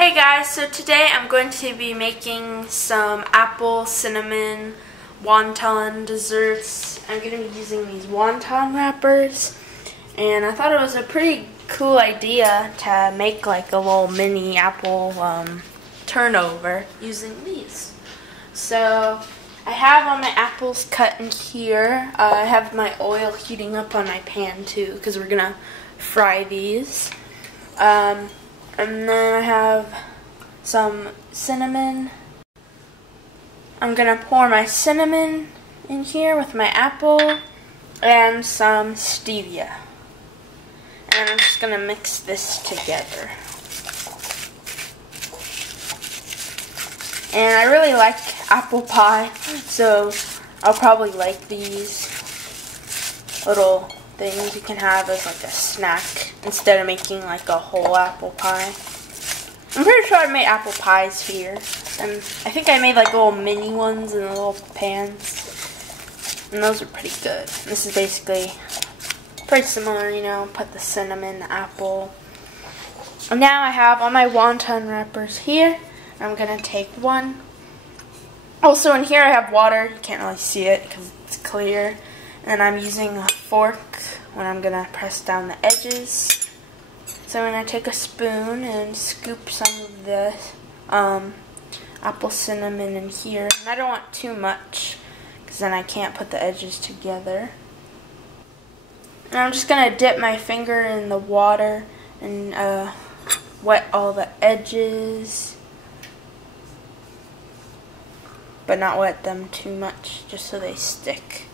Hey guys, so today I'm going to be making some apple cinnamon wonton desserts. I'm going to be using these wonton wrappers, and I thought it was a pretty cool idea to make like a little mini apple turnover using these. So I have all my apples cut in here. I have my oil heating up on my pan too because we're going to fry these. And then I have some cinnamon. I'm going to pour my cinnamon in here with my apple and some stevia. And I'm just going to mix this together. And I really like apple pie, so I'll probably like these little things you can have as like a snack instead of making like a whole apple pie. I'm pretty sure I made apple pies here, and I think I made like little mini ones in the little pans, and those are pretty good. This is basically pretty similar, you know, put the cinnamon, the apple. And now I have all my wonton wrappers here. I'm going to take one. Also in here I have water. You can't really see it because it's clear. And I'm using a fork when I'm going to press down the edges. So I'm going to take a spoon and scoop some of the apple cinnamon in here. And I don't want too much because then I can't put the edges together. And I'm just going to dip my finger in the water and wet all the edges. But not wet them too much, just so they stick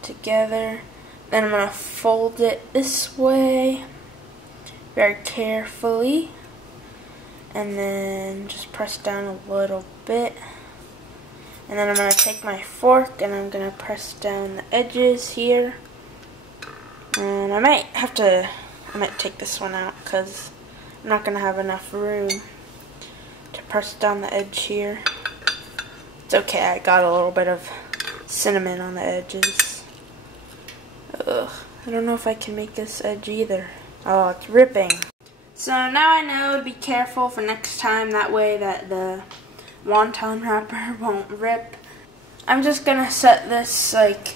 together. Then I'm going to fold it this way very carefully, and then just press down a little bit, and then I'm going to take my fork and I'm going to press down the edges here, and I might take this one out because I'm not going to have enough room to press down the edge here. It's okay, I got a little bit of cinnamon on the edges. Ugh, I don't know if I can make this edge either. Oh, it's ripping. So now I know to be careful for next time, that way that the wonton wrapper won't rip. I'm just gonna set this like,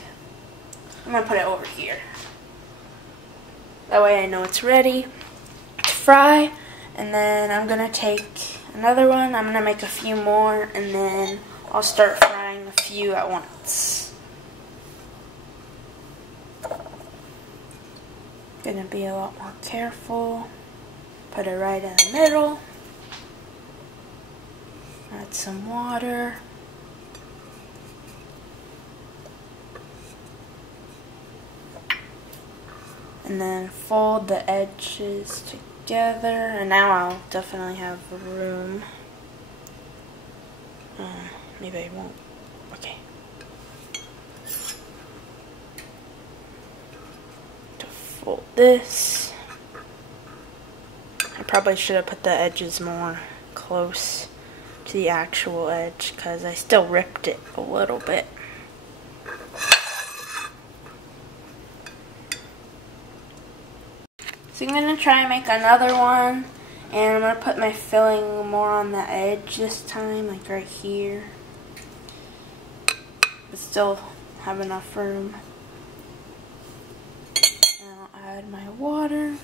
I'm gonna put it over here. That way I know it's ready to fry. And then I'm gonna take another one, I'm gonna make a few more, and then I'll start frying a few at once. Gonna be a lot more careful. Put it right in the middle. Add some water. And then fold the edges together. And now I'll definitely have room. Maybe I won't. Okay. To fold this. I probably should have put the edges more close to the actual edge because I still ripped it a little bit. So I'm going to try and make another one, and I'm going to put my filling more on the edge this time, like right here. But still have enough room. And I'll add my water.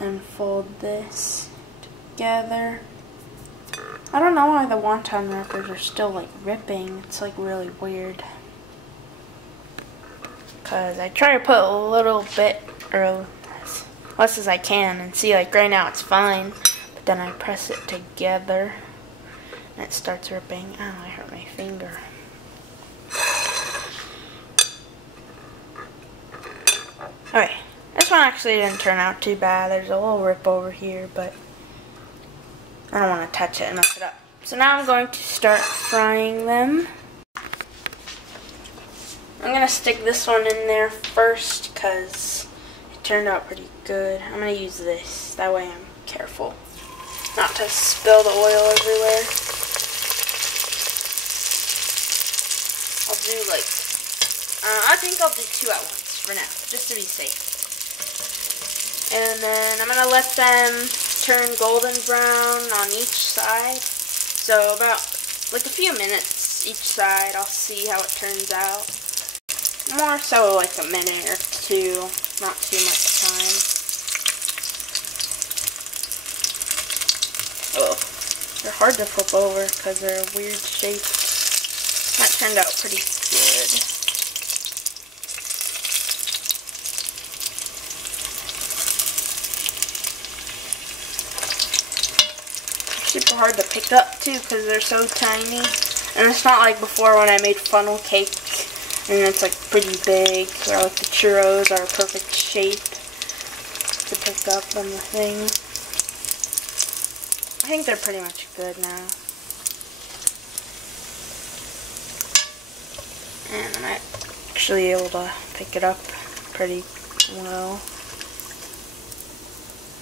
And fold this together. I don't know why the wonton wrappers are still like ripping. It's like really weird. Because I try to put a little bit, or as less as I can, and see, like right now it's fine. But then I press it together and it starts ripping. Ow, I hurt my finger. Alright. This one actually didn't turn out too bad. There's a little rip over here, but I don't want to touch it and mess it up. So now I'm going to start frying them. I'm going to stick this one in there first because it turned out pretty good. I'm going to use this. That way I'm careful not to spill the oil everywhere. I'll do like, I I think I'll do 2 at once for now, just to be safe. And then I'm going to let them turn golden brown on each side. So about like a few minutes each side. I'll see how it turns out. More so like a minute or 2, not too much time. Oh, they're hard to flip over because they're a weird shape. That turned out pretty good. Super hard to pick up too because they're so tiny, and it's not like before when I made funnel cake and it's like pretty big, or like the churros are a perfect shape to pick up on the thing. I think they're pretty much good now, and I'm actually able to pick it up pretty well.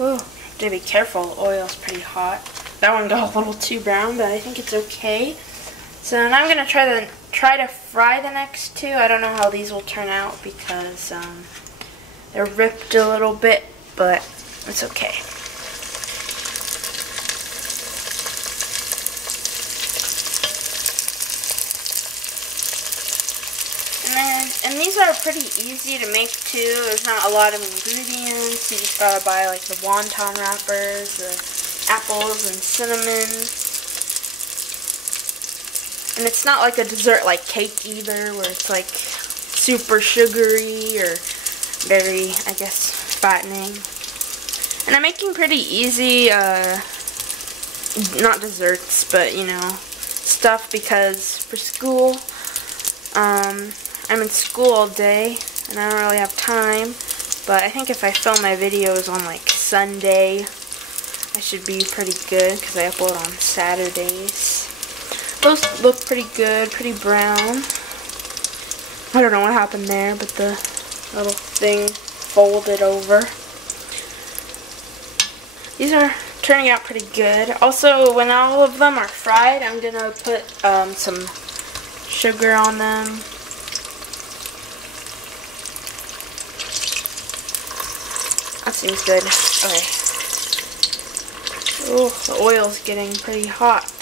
Ooh, have to be careful, the oil's pretty hot. That one got a little too brown, but I think it's okay. So now I'm gonna try to fry the next 2. I don't know how these will turn out because they're ripped a little bit, but it's okay. And these are pretty easy to make too. There's not a lot of ingredients. You just gotta buy like the wonton wrappers, the apples and cinnamon, and it's not like a dessert like cake either, where it's like super sugary or very, I guess, fattening. And I'm making pretty easy, not desserts, but you know, stuff, because for school, I'm in school all day and I don't really have time. But I think if I film my videos on like Sunday, I should be pretty good because I upload on Saturdays. Those look pretty good, pretty brown. I don't know what happened there, but the little thing folded over. These are turning out pretty good. Also, when all of them are fried, I'm going to put some sugar on them. That seems good. Okay. Oh, the oil's getting pretty hot.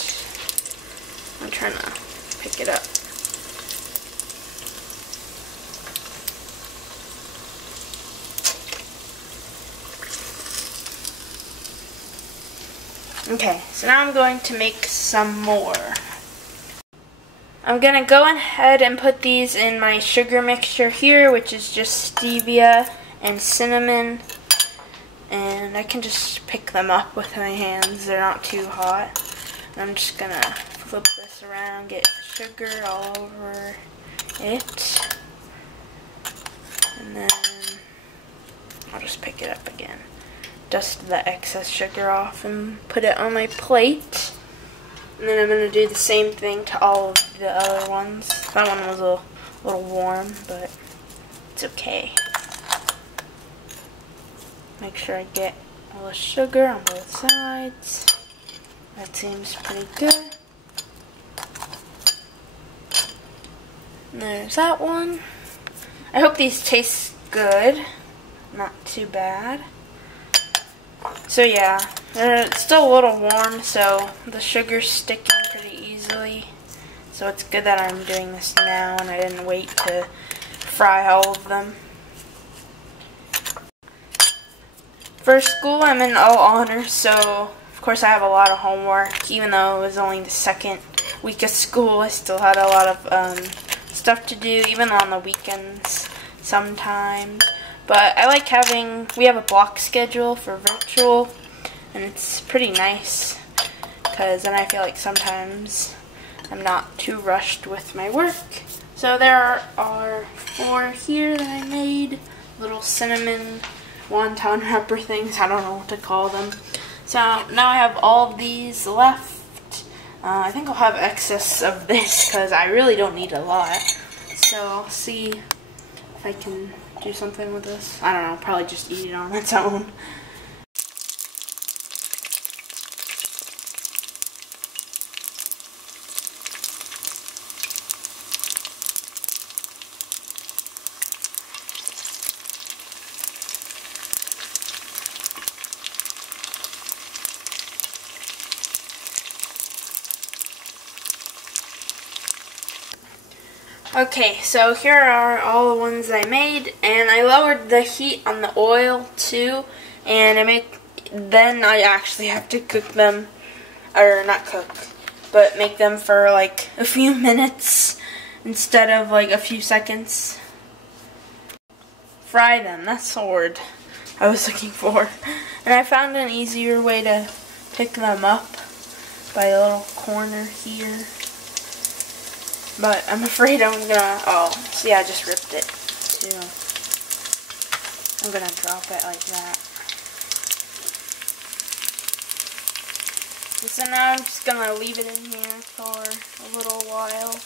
I'm trying to pick it up. Okay, so now I'm going to make some more. I'm going to go ahead and put these in my sugar mixture here, which is just stevia and cinnamon. And I can just pick them up with my hands. They're not too hot. And I'm just going to flip this around, get sugar all over it. And then I'll just pick it up again. Dust the excess sugar off and put it on my plate. And then I'm going to do the same thing to all of the other ones. That one was a little warm, but it's okay. Make sure I get all the sugar on both sides. That seems pretty good. And there's that one. I hope these taste good. Not too bad. So yeah, they're still a little warm, so the sugar's sticking pretty easily. So it's good that I'm doing this now and I didn't wait to fry all of them. For school, I'm in all honors, so of course I have a lot of homework. Even though it was only the second week of school, I still had a lot of stuff to do, even on the weekends sometimes. But I like having, we have a block schedule for virtual, and it's pretty nice, because then I feel like sometimes I'm not too rushed with my work. So there are 4 here that I made, little cinnamon wonton wrapper things, I don't know what to call them. So now I have all of these left. I think I'll have excess of this because I really don't need a lot. So I'll see if I can do something with this. I don't know, probably just eat it on its own. Okay, so here are all the ones I made, and I lowered the heat on the oil too, and then I actually have to cook them, or not cook, but make them for like a few minutes instead of like a few seconds. Fry them, that's the word I was looking for. And I found an easier way to pick them up by a little corner here. But I'm afraid I'm gonna, oh, see, I just ripped it too. I'm gonna drop it like that. So now I'm just gonna leave it in here for a little while,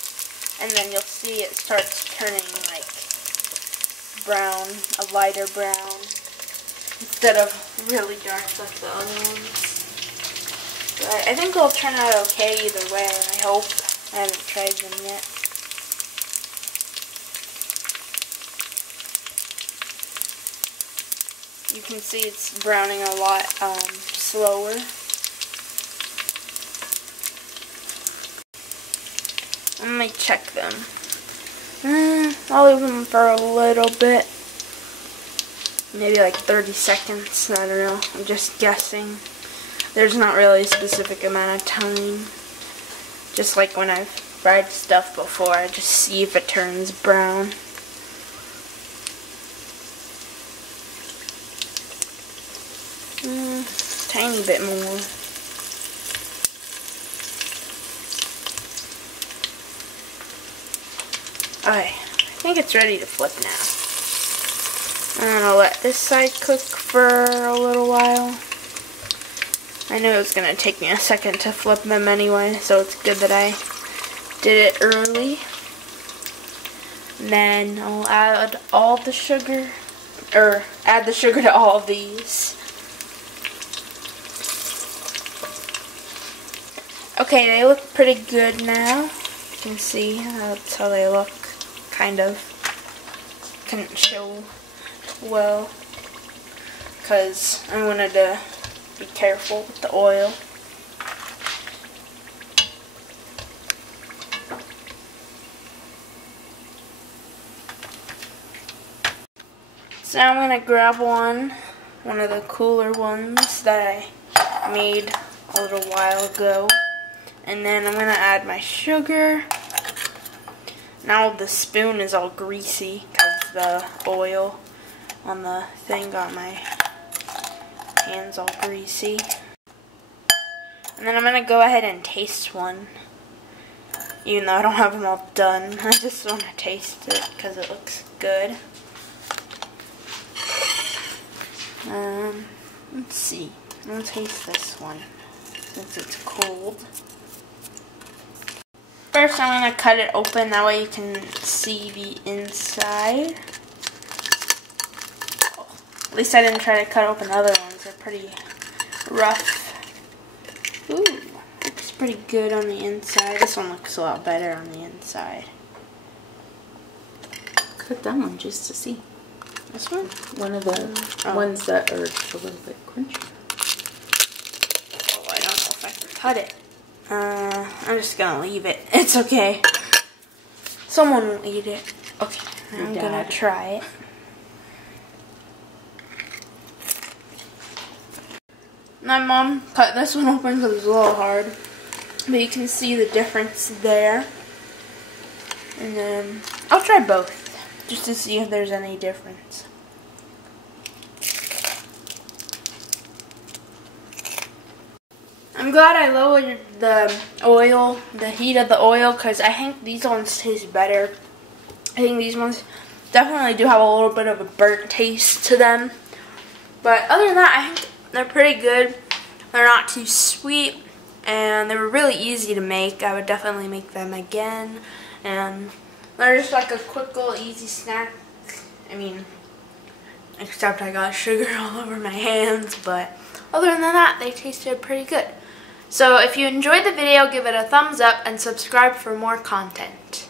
and then you'll see it starts turning like brown, a lighter brown, instead of really dark like the other ones. But I think it'll turn out okay either way, I hope. I haven't tried them yet. You can see it's browning a lot slower. Let me check them. I'll leave them for a little bit. Maybe like 30 seconds, I don't know. I'm just guessing. There's not really a specific amount of time. Just like when I've fried stuff before, I just see if it turns brown. Tiny bit more. Okay, I think it's ready to flip now. I'm gonna let this side cook for a little while. I knew it was going to take me a second to flip them anyway, so it's good that I did it early. And then I'll add all the sugar, or add the sugar to all of these. Okay, they look pretty good now. You can see that's how they look, kind of. Couldn't show well, because I wanted to be careful with the oil. So now I'm going to grab one of the cooler ones that I made a little while ago. And then I'm going to add my sugar. Now the spoon is all greasy because the oil on the thing got my hands all greasy. And then I'm going to go ahead and taste one. Even though I don't have them all done. I just want to taste it because it looks good. Let's see. I'm going to taste this one since it's cold. First I'm going to cut it open, that way you can see the inside. At least I didn't try to cut open the other ones, they're pretty rough. Ooh, looks pretty good on the inside. This one looks a lot better on the inside. Cut that one just to see. This one? One of the ones that are a little bit crunchy. Oh, I don't know if I can cut it. I'm just gonna leave it. It's okay. Someone will eat it. Okay, I'm gonna try it. My mom cut this one open because it's a little hard. But you can see the difference there. And then I'll try both just to see if there's any difference. I'm glad I lowered the oil, the heat of the oil, because I think these ones taste better. I think these ones definitely do have a little bit of a burnt taste to them. But other than that, I think they're pretty good. They're not too sweet, and they were really easy to make. I would definitely make them again. And they're just like a quick little easy snack. I mean, except I got sugar all over my hands, but other than that, they tasted pretty good. So if you enjoyed the video, give it a thumbs up and subscribe for more content.